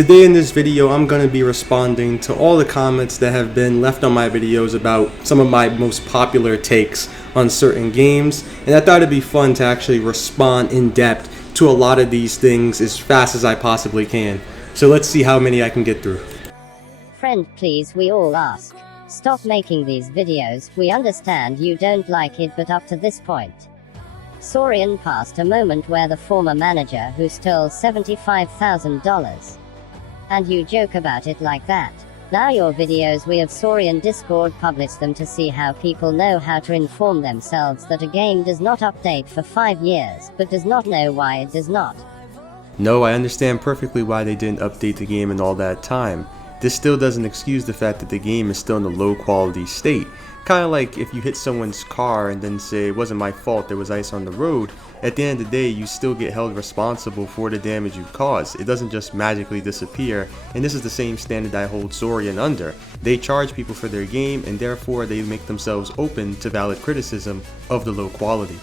Today in this video, I'm going to be responding to all the comments that have been left on my videos about some of my most popular takes on certain games, and I thought it'd be fun to actually respond in depth to a lot of these things as fast as I possibly can. So let's see how many I can get through. Friend, please, we all ask. Stop making these videos. We understand you don't like it, but up to this point. Saurian passed a moment where the former manager who stole $75,000. And you joke about it like that. Now your videos, we of Saurian Discord publish them to see how people know how to inform themselves that a game does not update for 5 years, but does not know why it does not. No, I understand perfectly why they didn't update the game in all that time. This still doesn't excuse the fact that the game is still in a low quality state. Kinda like if you hit someone's car and then say it wasn't my fault, there was ice on the road. At the end of the day, you still get held responsible for the damage you caused. It doesn't just magically disappear, and this is the same standard I hold Saurian under. They charge people for their game, and therefore they make themselves open to valid criticism of the low quality.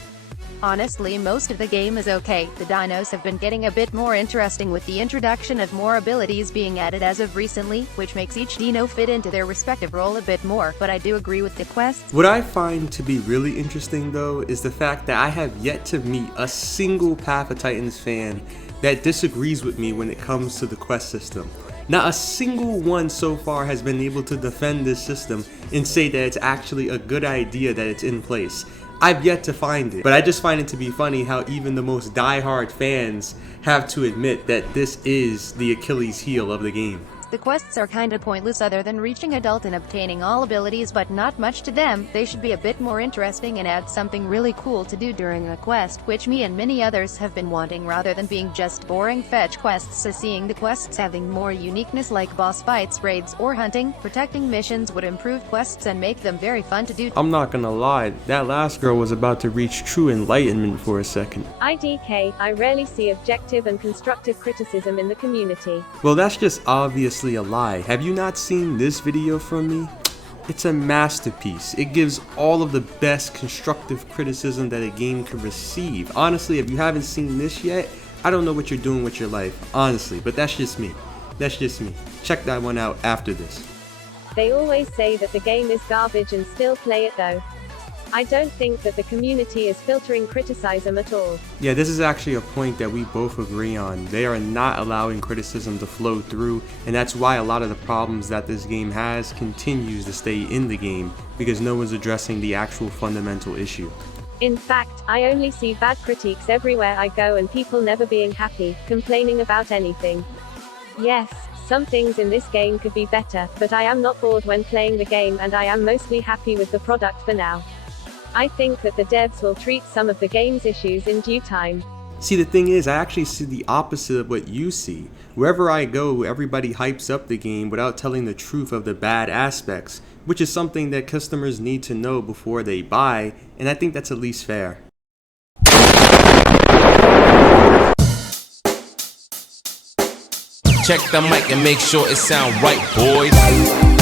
Honestly, most of the game is okay. The dinos have been getting a bit more interesting with the introduction of more abilities being added as of recently, which makes each dino fit into their respective role a bit more, but I do agree with the quests. What I find to be really interesting though is the fact that I have yet to meet a single Path of Titans fan that disagrees with me when it comes to the quest system. Not a single one so far has been able to defend this system and say that it's actually a good idea that it's in place. I've yet to find it, but I just find it to be funny how even the most die-hard fans have to admit that this is the Achilles heel of the game. The quests are kinda pointless other than reaching adult and obtaining all abilities, but not much to them. They should be a bit more interesting and add something really cool to do during a quest, which me and many others have been wanting rather than being just boring fetch quests. So seeing the quests having more uniqueness like boss fights, raids, or hunting, protecting missions would improve quests and make them very fun to do. I'm not gonna lie, that last girl was about to reach true enlightenment for a second. IDK, I rarely see objective and constructive criticism in the community. Well, that's just obviously a lie. Have you not seen this video from me? It's a masterpiece. It gives all of the best constructive criticism that a game can receive. Honestly, if you haven't seen this yet, I don't know what you're doing with your life, honestly, but that's just me. That's just me. Check that one out after this. They always say that the game is garbage and still play it though. I don't think that the community is filtering criticism at all. Yeah, this is actually a point that we both agree on. They are not allowing criticism to flow through, and that's why a lot of the problems that this game has continues to stay in the game, because no one's addressing the actual fundamental issue. In fact, I only see bad critiques everywhere I go and people never being happy, complaining about anything. Yes, some things in this game could be better, but I am not bored when playing the game and I am mostly happy with the product for now. I think that the devs will treat some of the game's issues in due time. See, the thing is, I actually see the opposite of what you see. Wherever I go, everybody hypes up the game without telling the truth of the bad aspects, which is something that customers need to know before they buy, and I think that's at least fair. Check the mic and make sure it sound right, boys.